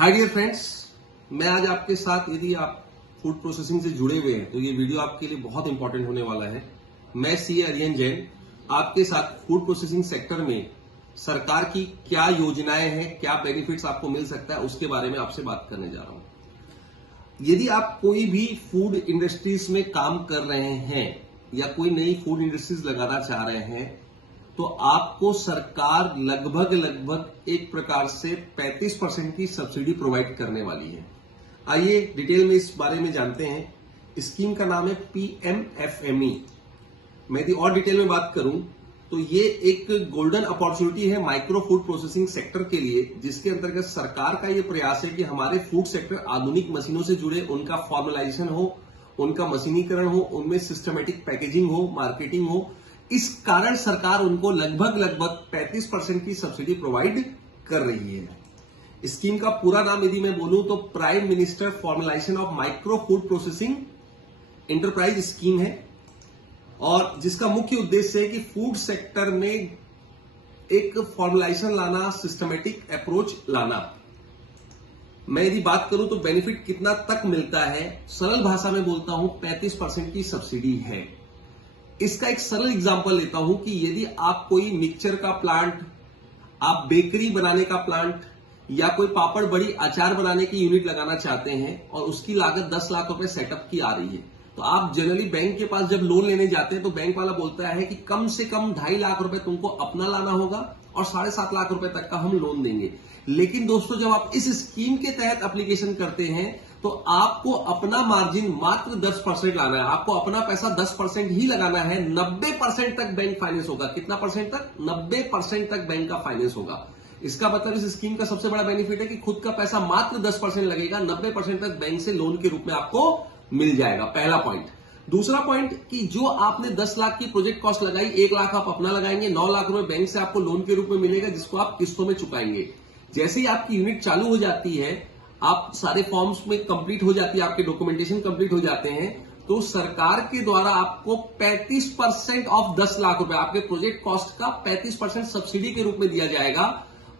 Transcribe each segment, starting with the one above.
Hi dear friends, मैं आज आपके साथ, यदि आप फूड प्रोसेसिंग से जुड़े हुए हैं तो ये वीडियो आपके लिए बहुत इंपॉर्टेंट होने वाला है। मैं सीए अरियन जैन आपके साथ फूड प्रोसेसिंग सेक्टर में सरकार की क्या योजनाएं हैं, क्या बेनिफिट्स आपको मिल सकता है, उसके बारे में आपसे बात करने जा रहा हूं। यदि आप कोई भी फूड इंडस्ट्रीज में काम कर रहे हैं या कोई नई फूड इंडस्ट्रीज लगाना चाह रहे हैं तो आपको सरकार लगभग एक प्रकार से 35% की सब्सिडी प्रोवाइड करने वाली है। आइए डिटेल में इस बारे में जानते हैं। स्कीम का नाम है PMFME। मैं यदि और डिटेल में बात करूं तो ये एक गोल्डन अपॉर्चुनिटी है माइक्रो फूड प्रोसेसिंग सेक्टर के लिए, जिसके अंतर्गत सरकार का ये प्रयास है कि हमारे फूड सेक्टर आधुनिक मशीनों से जुड़े, उनका फॉर्मलाइजेशन हो, उनका मशीनीकरण हो, उनमें सिस्टमेटिक पैकेजिंग हो, मार्केटिंग हो। इस कारण सरकार उनको लगभग 35% की सब्सिडी प्रोवाइड कर रही है। स्कीम का पूरा नाम यदि मैं बोलूं तो prime minister formalisation of micro food processing enterprise scheme है, और जिसका मुख्य उद्देश्य है कि फूड सेक्टर में एक फॉर्मलाइजेशन लाना, सिस्टमेटिक अप्रोच लाना। मैं यदि बात करूं तो बेनिफिट कितना तक मिलता है, सरल भाषा में बोलता हूं 35% की सब्सिडी है। इसका एक सरल एग्जांपल लेता हूं कि यदि आप कोई मिक्सचर का प्लांट, आप बेकरी बनाने का प्लांट या कोई पापड़ बड़ी अचार बनाने की यूनिट लगाना चाहते हैं और उसकी लागत 10 लाख रुपए सेटअप की आ रही है, तो आप जनरली बैंक के पास जब लोन लेने जाते हैं तो बैंक वाला बोलता है कि कम से कम 2.5 लाख रुपए तुमको अपना लाना होगा और 7.5 लाख रुपए तक का हम लोन देंगे। लेकिन दोस्तों, जब आप इस स्कीम के तहत एप्लीकेशन करते हैं तो आपको अपना मार्जिन मात्र 10% लाना है। आपको अपना पैसा 10% ही लगाना है। 90% तक बैंक फाइनेंस होगा। कितना परसेंट तक? 90% तक बैंक का फाइनेंस होगा। इसका मतलब इस स्कीम का सबसे बड़ा बेनिफिट है कि खुद का पैसा मात्र 10% लगेगा, 90% तक बैंक से लोन के रूप में आपको मिल जाएगा। पहला पॉइंट। दूसरा पॉइंट कि जो आपने 10 लाख की प्रोजेक्ट कॉस्ट लगाई, 1 लाख आप अपना लगाएंगे, 9 लाख रुपए बैंक से आपको लोन के रूप में मिलेगा, जिसको आप किस्तों में चुकाएंगे। जैसे ही आपकी यूनिट चालू हो जाती है, आप सारे फॉर्म्स में कंप्लीट हो जाती है, आपके डॉक्यूमेंटेशन कंप्लीट हो जाते हैं, तो सरकार के द्वारा आपको 35% ऑफ 10 लाख रुपए, आपके प्रोजेक्ट कॉस्ट का 35% सब्सिडी के रूप में दिया जाएगा,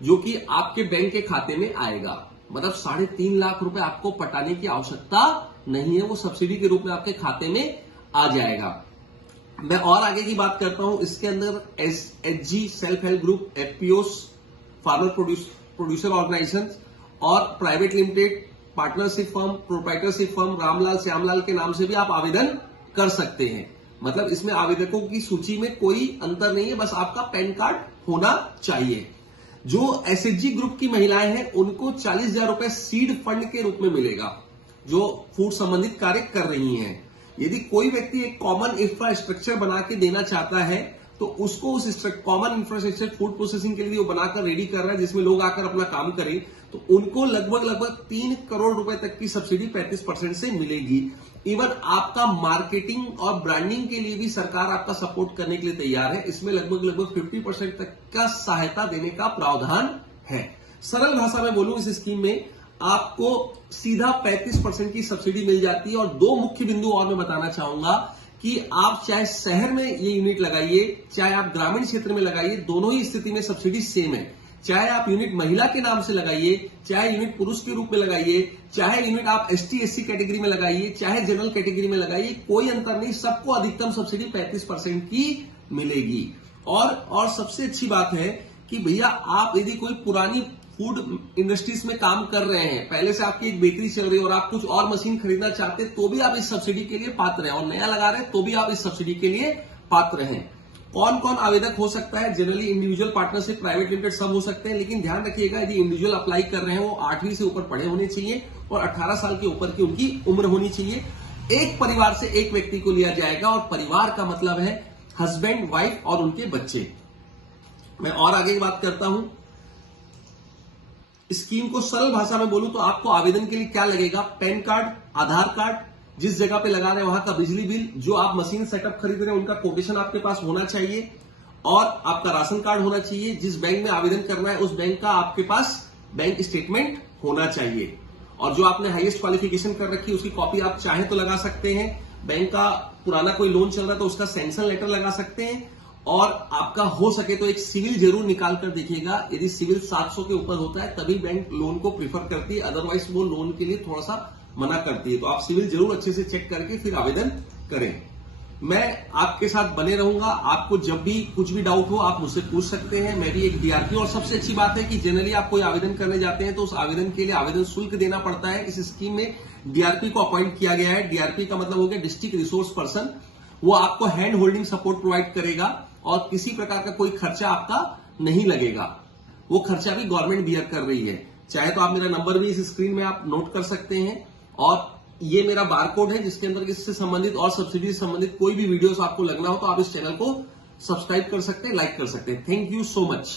जो कि आपके बैंक के खाते में आएगा। मतलब 3.5 लाख रुपए आपको पटाने की आवश्यकता नहीं है, वो सब्सिडी के रूप में आपके खाते में आ जाएगा। मैं और आगे की बात करता हूं। इसके अंदर SHG self help group, FPOs, farmer producer organisation और private limited, partnership firm, proprietorship firm, Ramlal Shyamlal के नाम से भी आप आवेदन कर सकते हैं। मतलब इसमें आवेदकों की सूची में कोई अंतर नहीं है, बस आपका पैन कार्ड होना चाहिए। जो SHG ग्रुप की महिलाएं हैं उनको 40,000 रुपए सीड फंड के रूप में मिलेगा, जो फूड संबंधित कार्य कर रही हैं। यदि कोई व्यक्ति एक कॉमन इंफ्रास्ट्रक्चर बना के देना चाहता है तो उसको उस कॉमन इंफ्रास्ट्रक्चर फूड प्रोसेसिंग के लिए वो बनाकर रेडी कर रहा है, जिसमें लोग आकर अपना काम करें, तो उनको लगभग 3 करोड़ रुपए तक की सब्सिडी 35% से मिलेगी। इवन आपका मार्केटिंग और ब्रांडिंग के लिए भी सरकार आपका सपोर्ट करने के लिए तैयार है। इसमें लगभग 50% तक का सहायता देने का प्रावधान है। सरल भाषा में बोलूं, इस स्कीम में आपको सीधा 35% की सब्सिडी मिल जाती है। और 2 मुख्य बिंदु और मैं बताना चाहूंगा कि आप चाहे शहर में ये यूनिट लगाइए, चाहे आप ग्रामीण क्षेत्र में लगाइए, दोनों ही स्थिति में सब्सिडी सेम है। चाहे आप यूनिट महिला के नाम से लगाइए, चाहे यूनिट पुरुष के रूप में लगाइए, चाहे यूनिट आप ST/SC कैटेगरी में लगाइए, चाहे जनरल कैटेगरी में लगाइए, कोई अंतर नहीं, सबको अधिकतम सब्सिडी 35% की मिलेगी। और सबसे अच्छी बात है कि भैया, आप यदि कोई पुरानी फूड इंडस्ट्रीज में काम कर रहे हैं, पहले से आपकी एक बेकरी चल रही है और आप कुछ और मशीन खरीदना चाहते हैं, तो भी आप इस सब्सिडी के लिए पात्र हैं, और नया लगा रहे हैं तो भी आप इस सब्सिडी के लिए पात्र हैं। कौन कौन आवेदक हो सकता है? Generally individual, partnership, private limited सब हो सकते हैं, लेकिन ध्यान रखिएगा यदि इंडिविजुअल अप्लाई कर रहे हैं वो 8वीं से ऊपर पढ़े होने चाहिए और 18 साल के ऊपर की उनकी उम्र होनी चाहिए। एक परिवार से एक व्यक्ति को लिया जाएगा, और परिवार का मतलब है हस्बैंड, वाइफ और उनके बच्चे। मैं और आगे की बात करता हूं। स्कीम को सरल भाषा में बोलूं तो आपको आवेदन के लिए क्या लगेगा? पैन कार्ड, आधार कार्ड, जिस जगह पे लगा रहे हैं वहां का बिजली बिल, जो आप मशीन सेटअप खरीद रहे हैं उनका कोटेशन आपके पास होना चाहिए, और आपका राशन कार्ड होना चाहिए। जिस बैंक में आवेदन करना है उस बैंक का आपके पास बैंक स्टेटमेंट होना चाहिए, और जो आपने हाईएस्ट क्वालिफिकेशन कर रखी है उसकी कॉपी आप चाहें तो लगा सकते हैं। बैंक का पुराना कोई लोन चल रहा है तो उसका सैंक्शन लेटर लगा सकते हैं। और आपका हो सके तो एक सिविल जरूर निकाल कर देखिएगा। यदि सिविल 700 के ऊपर होता है तभी बैंक लोन को प्रीफर करती है, अदरवाइज वो लोन के लिए थोड़ा सा मना करती है। तो आप सिविल जरूर अच्छे से चेक करके फिर आवेदन करें। मैं आपके साथ बने रहूंगा। आपको जब भी कुछ भी डाउट हो आप मुझसे पूछ सकते हैं। मैं भी एक डीआरपी, और सबसे अच्छी बात है कि जनरली आप कोई आवेदन करने जाते हैं तो उस आवेदन के लिए आवेदन शुल्क देना पड़ता है। इस स्कीम में डीआरपी को अपॉइंट किया गया है। डीआरपी का मतलब हो गया डिस्ट्रिक्ट रिसोर्स पर्सन। वो आपको हैंड होल्डिंग सपोर्ट प्रोवाइड करेगा और किसी प्रकार का कोई खर्चा आपका नहीं लगेगा। वो खर्चा भी गवर्नमेंट बियर कर रही है। चाहे तो आप मेरा नंबर भी इस स्क्रीन में आप नोट कर सकते हैं, और ये मेरा बारकोड है जिसके अंदर इससे संबंधित और सब्सिडी से संबंधित कोई भी वीडियोस आपको लगना हो तो आप इस चैनल को सब्सक्राइब कर सकते हैं, लाइक कर सकते हैं। Thank you so much.